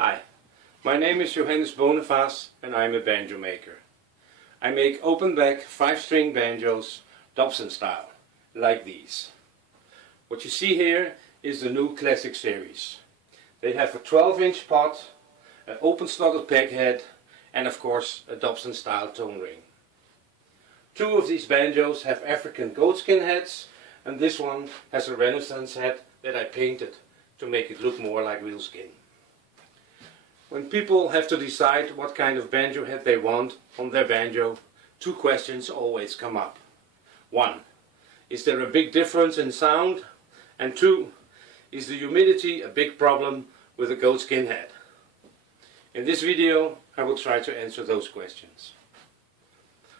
Hi, my name is Johannes Bonefaas and I am a banjo maker. I make open back 5-string banjos, Dobson style, like these. What you see here is the new Classic series. They have a 12-inch pot, an open slotted peg head and of course a Dobson style tone ring. Two of these banjos have African goatskin heads and this one has a Renaissance head that I painted to make it look more like real skin. When people have to decide what kind of banjo head they want on their banjo, two questions always come up. One, is there a big difference in sound? And two, is the humidity a big problem with a goatskin head? In this video I will try to answer those questions.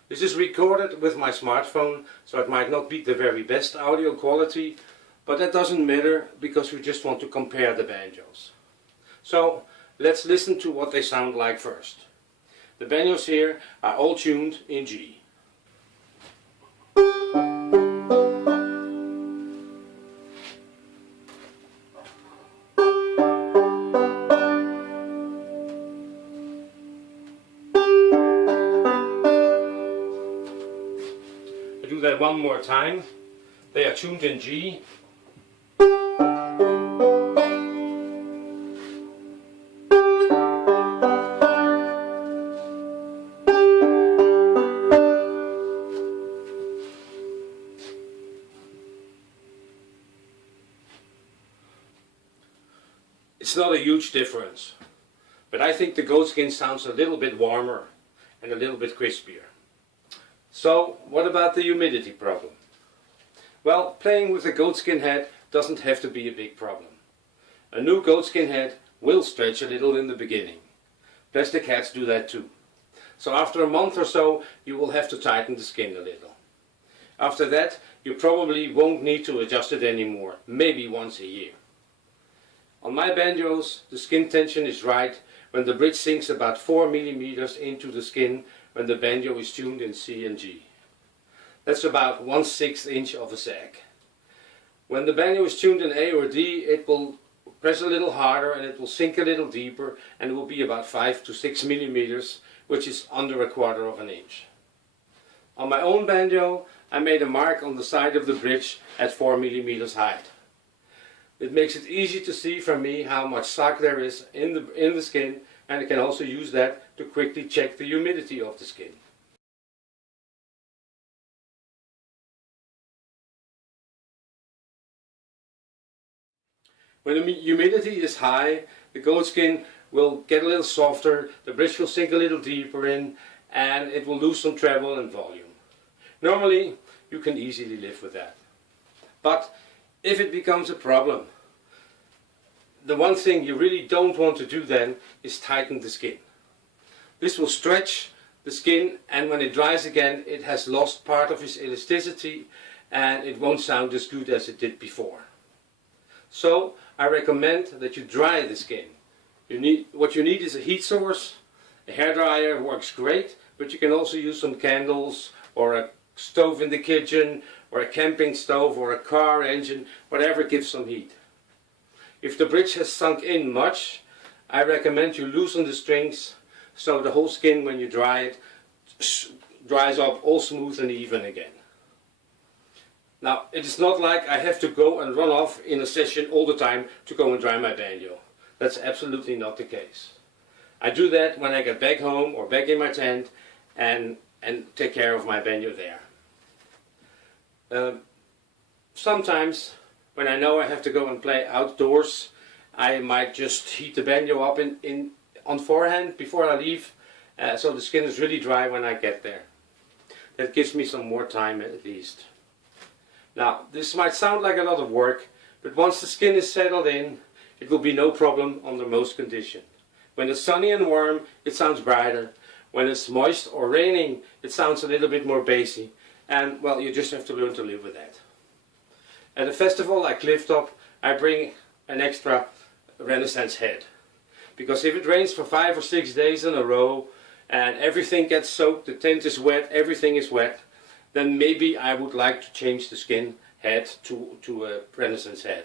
This is recorded with my smartphone, so it might not be the very best audio quality, but that doesn't matter because we just want to compare the banjos. So let's listen to what they sound like first. The banjos here are all tuned in G. I do that one more time. They are tuned in G. It's not a huge difference, but I think the goatskin sounds a little bit warmer and a little bit crispier. So what about the humidity problem? Well, playing with a goatskin head doesn't have to be a big problem. A new goatskin head will stretch a little in the beginning. Plastic heads do that too. So after a month or so you will have to tighten the skin a little. After that you probably won't need to adjust it anymore, maybe once a year. On my banjos, the skin tension is right when the bridge sinks about 4 mm into the skin when the banjo is tuned in C and G. That's about 1/6 inch of a sag. When the banjo is tuned in A or D, it will press a little harder and it will sink a little deeper and it will be about 5 to 6 mm, which is under 1/4 of an inch. On my own banjo, I made a mark on the side of the bridge at 4 mm height. It makes it easy to see from me how much sag there is in the skin, and I can also use that to quickly check the humidity of the skin. When the humidity is high, the goatskin will get a little softer, the bridge will sink a little deeper in, and it will lose some treble and volume. Normally, you can easily live with that. But if it becomes a problem, the one thing you really don't want to do then is tighten the skin. This will stretch the skin, and when it dries again it has lost part of its elasticity and it won't sound as good as it did before. So I recommend that you dry the skin. What you need is a heat source. A hairdryer works great, but you can also use some candles or a stove in the kitchen or a camping stove or a car engine, whatever gives some heat. If the bridge has sunk in much, I recommend you loosen the strings so the whole skin, when you dry it, dries up all smooth and even again. Now, it is not like I have to go and run off in a session all the time to go and dry my banjo. That's absolutely not the case. I do that when I get back home or back in my tent and take care of my banjo there. Sometimes when I know I have to go and play outdoors, I might just heat the banjo up on forehand before I leave, so the skin is really dry when I get there. That gives me some more time at least. Now, this might sound like a lot of work, but once the skin is settled in, it will be no problem under most conditions. When it's sunny and warm, it sounds brighter. When it's moist or raining, it sounds a little bit more bassy. And, well, you just have to learn to live with that. At a festival like Clifftop, I bring an extra Renaissance head. Because if it rains for 5 or 6 days in a row and everything gets soaked, the tent is wet, everything is wet, then maybe I would like to change the skin head to a Renaissance head.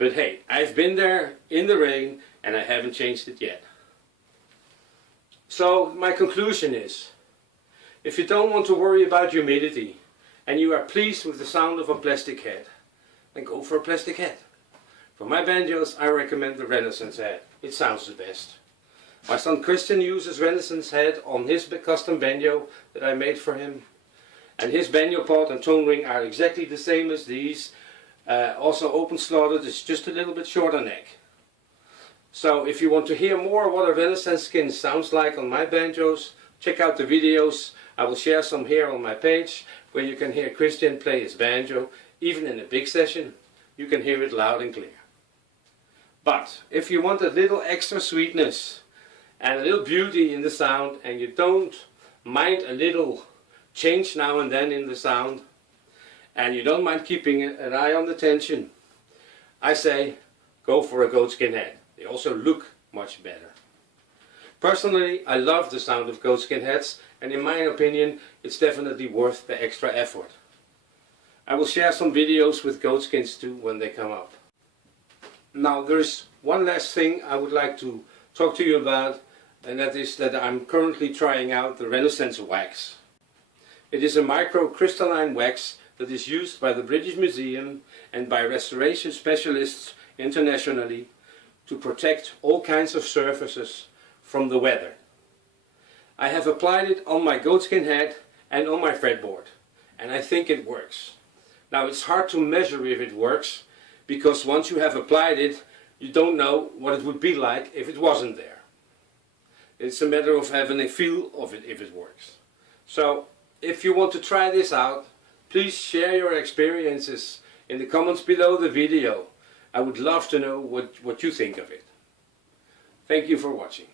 But hey, I've been there in the rain and I haven't changed it yet. So my conclusion is, if you don't want to worry about humidity and you are pleased with the sound of a plastic head, then go for a plastic head. For my banjos, I recommend the Renaissance head. It sounds the best. My son Christian uses Renaissance head on his custom banjo that I made for him. And his banjo pot and tone ring are exactly the same as these. Also open slotted, it's just a little bit shorter neck. So if you want to hear more what a Renaissance skin sounds like on my banjos, check out the videos. I will share some here on my page where you can hear Christian play his banjo. Even in a big session, you can hear it loud and clear. But if you want a little extra sweetness and a little beauty in the sound, and you don't mind a little change now and then in the sound, and you don't mind keeping an eye on the tension, I say go for a goatskin head. They also look much better. Personally, I love the sound of goatskin heads, and in my opinion it's definitely worth the extra effort. I will share some videos with goatskins too when they come up. Now there's one last thing I would like to talk to you about, and that is that I'm currently trying out the Renaissance wax. It is a microcrystalline wax that is used by the British Museum and by restoration specialists internationally to protect all kinds of surfaces from the weather. I have applied it on my goatskin head and on my fretboard, and I think it works. Now it's hard to measure if it works, because once you have applied it, you don't know what it would be like if it wasn't there. It's a matter of having a feel of it if it works. So if you want to try this out, please share your experiences in the comments below the video. I would love to know what you think of it. Thank you for watching.